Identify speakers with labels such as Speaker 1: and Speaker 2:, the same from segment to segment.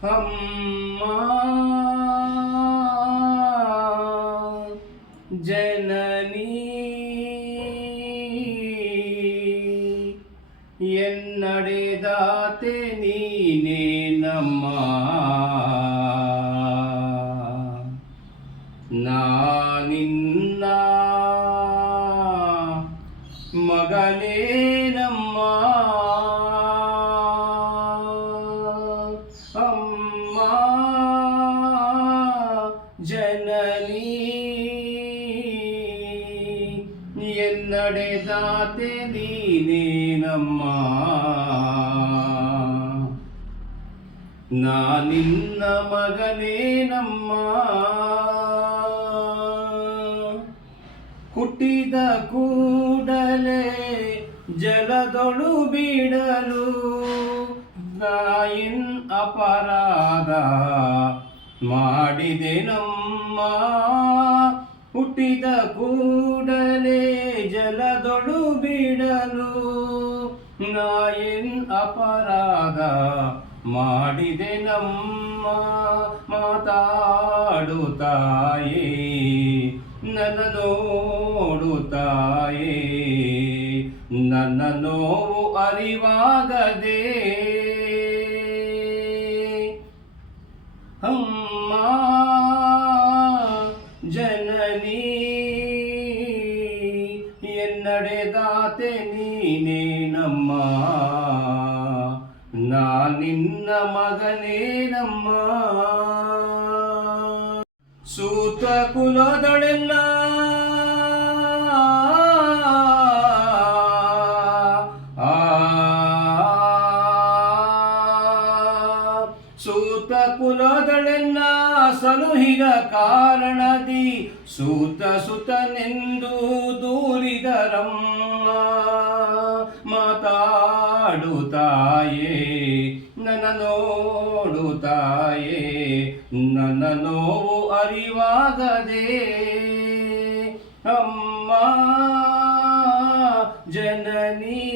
Speaker 1: ಅಮ್ಮ ಜನನಿ ಎನ್ನಡೆದಾತೆ ನೀನೇ ನಮ್ಮ ನಾನಿನ್ನ ಮಗನೇ ಜನನಿ ಎನ್ನಡೆದಾತೆ ನೀನೇ ನಮ್ಮ. ನಾನಿನ್ನ ಮಗನೇ ನಮ್ಮ. ಹುಟ್ಟಿದ ಕೂಡಲೇ ಜಲದೊಳು ಬಿಡಲು ನಾಯಿನ್ ಅಪರಾಧ. ಮಾಡಿದೆ ನಮ್ಮ ಹುಟ್ಟಿದ ಕೂಡಲೇ ಜಲದೊಡು ಬಿಡಲು ನಾಯಿನ್ ಅಪರಾಧ ಮಾಡಿದೆ ನಮ್ಮ ಮಾತಾಡುತ್ತಾಯೇ ನನ್ನ ನನ್ನ ನೋವು ಅರಿವಾಗದೆ ಅಮ್ಮ ಜನನಿ ಎನ್ನಡೆದಾತೆ ನೀನೇ ನಮ್ಮ. ನಾ ನಿನ್ನ ಮಗನೇ ನಮ್ಮ. ಸೂತ ಕುಲದೊಳೆಲ್ಲ ಸೂತ ಕುಲದಳೆನ್ನ ಸಲುಹಿದ ಕಾರಣದಿ, ಸೂತ ಸುತನೆಂದು ದೂರಿದರಮ್ಮ. ಮಾತಾಡುತ್ತಾಯೇ ನನ್ನ ನೋಡುತ್ತಾಯೇ ನನ್ನ ನೋವು ಅರಿವಾಗದೆ. ಅಮ್ಮ, ಜನನಿ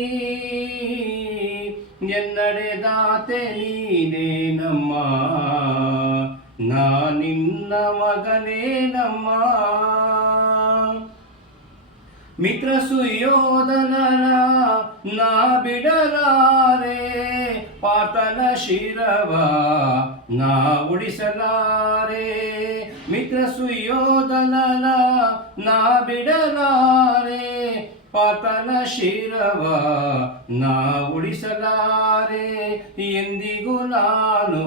Speaker 1: ಎನ್ನಡೆದಾತೆ ನೀನೇ ನಮ್ಮ. ನಾ ನಿನ್ನ ಮಗನೇ ನಮ್ಮ. ಮಿತ್ರ ಸುಯೋಧನನ ನಾ ಬಿಡಲಾರೆ. ಪಾತನ ಶಿರವ ನಾ ಉಡಿಸಲಾರೆ ಮಿತ್ರ ಸುಯೋಧನನ ನಾ ಬಿಡಲಾರೆ. ಪಾತನ ಶಿರವ ನಾ ಉಳಿಸಲಾರೆ ಎಂದಿಗೂ ನಾನು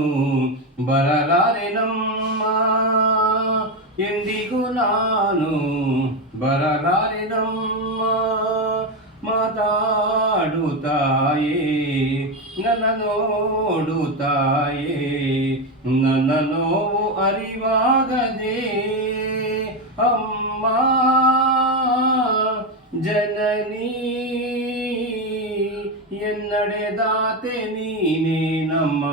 Speaker 1: ಬರಲಾರೆ ನಮ್ಮ. ಎಂದಿಗೂ ನಾನು ಬರಲಾರೆ ನಮ್ಮ. ಮಾತಾಡುತ್ತಾಯೇ, ನನ್ನ ನೋಡುತ್ತಾಯೇ, ನನ್ನ ನೋವು ಅರಿವಾಗದೆ. ಅಮ್ಮ ಜನನಿ ಎನ್ನಡೆದಾತೆ ನೀನೇ ನಮ್ಮ